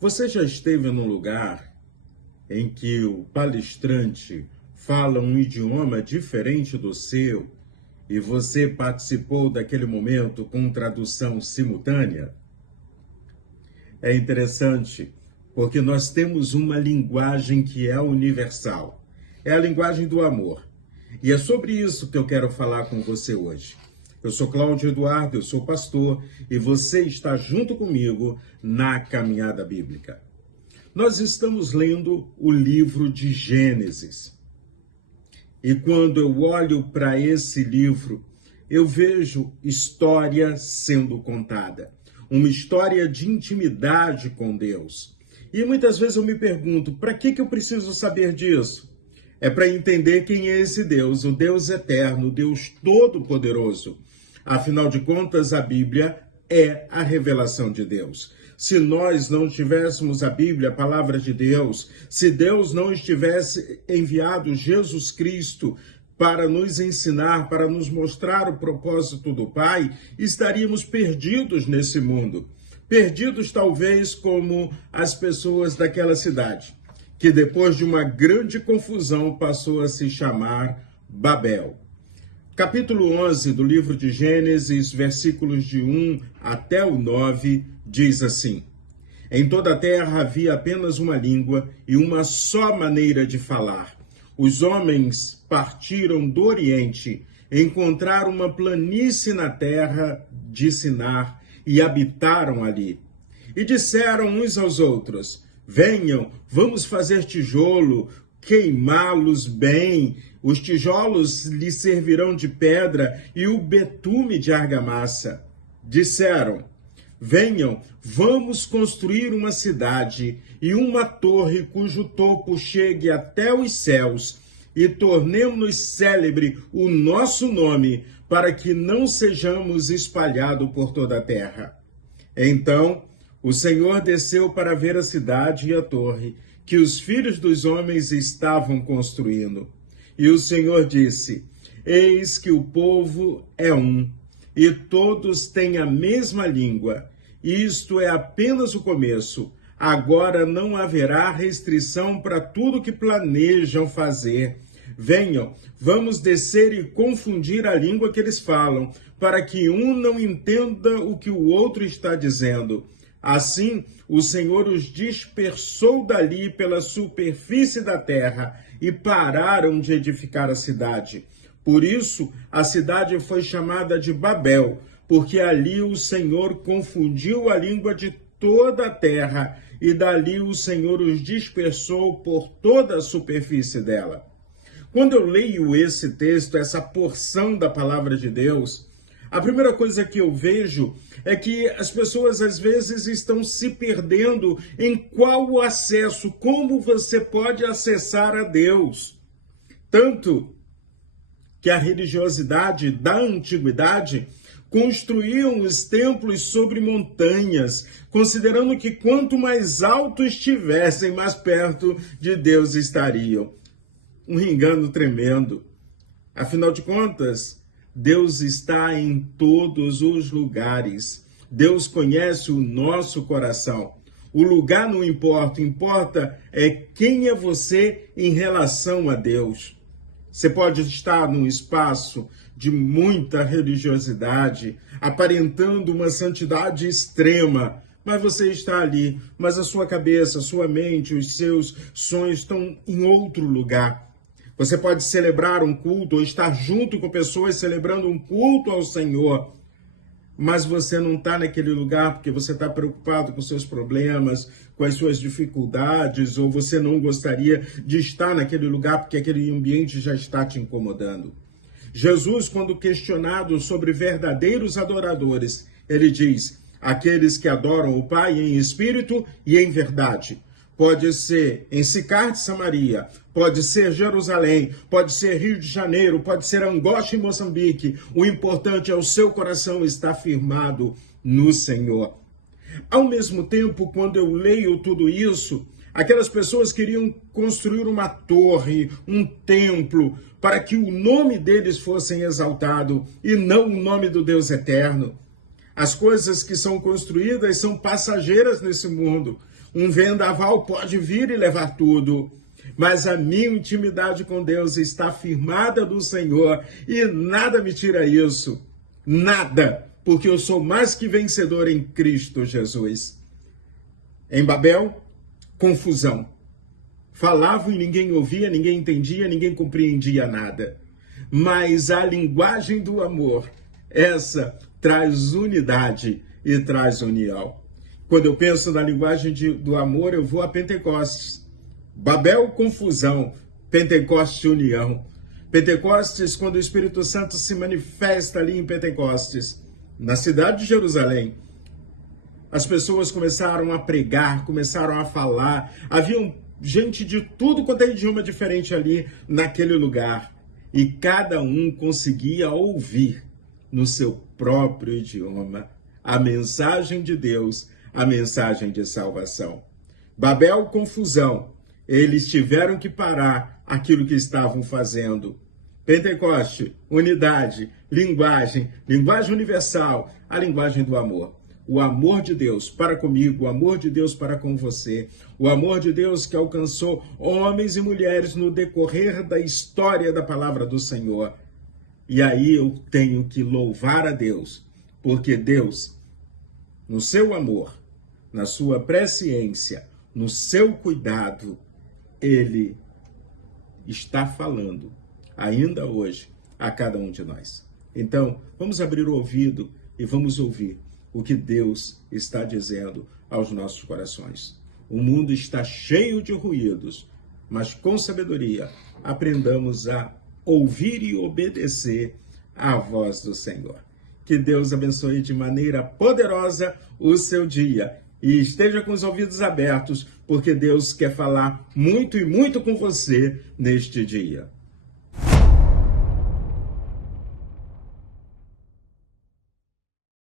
Você já esteve num lugar em que o palestrante fala um idioma diferente do seu e você participou daquele momento com tradução simultânea? É interessante, porque nós temos uma linguagem que é universal. É a linguagem do amor. E é sobre isso que eu quero falar com você hoje. Eu sou Cláudio Eduardo, eu sou pastor e você está junto comigo na Caminhada Bíblica. Nós estamos lendo o livro de Gênesis. E quando eu olho para esse livro, eu vejo história sendo contada. Uma história de intimidade com Deus. E muitas vezes eu me pergunto, para que eu preciso saber disso? É para entender quem é esse Deus, o Deus eterno, o Deus todo-poderoso. Afinal de contas, a Bíblia é a revelação de Deus. Se nós não tivéssemos a Bíblia, a palavra de Deus, se Deus não estivesse enviado Jesus Cristo para nos ensinar, para nos mostrar o propósito do Pai, estaríamos perdidos nesse mundo. Perdidos talvez como as pessoas daquela cidade, que depois de uma grande confusão passou a se chamar Babel. Capítulo 11 do livro de Gênesis, versículos de 1 até o 9, diz assim: Em toda a terra havia apenas uma língua e uma só maneira de falar. Os homens partiram do Oriente, encontraram uma planície na terra de Sinar e habitaram ali. E disseram uns aos outros: Venham, vamos fazer tijolo, queimá-los bem. Os tijolos lhe servirão de pedra e o betume de argamassa. Disseram: Venham, vamos construir uma cidade e uma torre cujo topo chegue até os céus e tornemo-nos célebre o nosso nome para que não sejamos espalhados por toda a terra. Então o Senhor desceu para ver a cidade e a torre que os filhos dos homens estavam construindo. E o Senhor disse: Eis que o povo é um, e todos têm a mesma língua. Isto é apenas o começo. Agora não haverá restrição para tudo que planejam fazer. Venham, vamos descer e confundir a língua que eles falam, para que um não entenda o que o outro está dizendo. Assim, o Senhor os dispersou dali pela superfície da terra e pararam de edificar a cidade. Por isso, a cidade foi chamada de Babel, porque ali o Senhor confundiu a língua de toda a terra e dali o Senhor os dispersou por toda a superfície dela. Quando eu leio esse texto, essa porção da palavra de Deus, a primeira coisa que eu vejo é que as pessoas às vezes estão se perdendo em qual o acesso, como você pode acessar a Deus. Tanto que a religiosidade da antiguidade construíam os templos sobre montanhas, considerando que quanto mais alto estivessem, mais perto de Deus estariam. Um engano tremendo. Afinal de contas, Deus está em todos os lugares. Deus conhece o nosso coração. O lugar não importa, importa é quem é você em relação a Deus. Você pode estar num espaço de muita religiosidade, aparentando uma santidade extrema, mas você está ali, mas a sua cabeça, a sua mente, os seus sonhos estão em outro lugar. Você pode celebrar um culto ou estar junto com pessoas celebrando um culto ao Senhor, mas você não está naquele lugar porque você está preocupado com seus problemas, com as suas dificuldades, ou você não gostaria de estar naquele lugar porque aquele ambiente já está te incomodando. Jesus, quando questionado sobre verdadeiros adoradores, ele diz: aqueles que adoram o Pai em espírito e em verdade. Pode ser em Sicar de Samaria, pode ser Jerusalém, pode ser Rio de Janeiro, pode ser Angola e Moçambique. O importante é o seu coração estar firmado no Senhor. Ao mesmo tempo, quando eu leio tudo isso, aquelas pessoas queriam construir uma torre, um templo, para que o nome deles fosse exaltado e não o nome do Deus eterno. As coisas que são construídas são passageiras nesse mundo. Um vendaval pode vir e levar tudo. Mas a minha intimidade com Deus está firmada no Senhor e nada me tira isso. Nada, porque eu sou mais que vencedor em Cristo Jesus. Em Babel, confusão. Falavam e ninguém ouvia, ninguém entendia, ninguém compreendia nada. Mas a linguagem do amor, essa traz unidade e traz união. Quando eu penso na linguagem do amor, eu vou a Pentecostes. Babel, confusão. Pentecostes, união. Pentecostes, quando o Espírito Santo se manifesta ali em Pentecostes, na cidade de Jerusalém, as pessoas começaram a pregar, começaram a falar. Havia gente de tudo quanto é idioma diferente ali naquele lugar. E cada um conseguia ouvir no seu próprio idioma a mensagem de Deus, a mensagem de salvação. Babel, confusão. Eles tiveram que parar aquilo que estavam fazendo. Pentecoste, unidade, linguagem universal, a linguagem do amor. O amor de Deus para comigo, o amor de Deus para com você, o amor de Deus que alcançou homens e mulheres no decorrer da história da palavra do Senhor. E aí eu tenho que louvar a Deus, porque Deus, no seu amor, na sua presciência, no seu cuidado, Ele está falando, ainda hoje, a cada um de nós. Então, vamos abrir o ouvido e vamos ouvir o que Deus está dizendo aos nossos corações. O mundo está cheio de ruídos, mas com sabedoria aprendamos a ouvir e obedecer à voz do Senhor. Que Deus abençoe de maneira poderosa o seu dia e esteja com os ouvidos abertos, porque Deus quer falar muito e muito com você neste dia.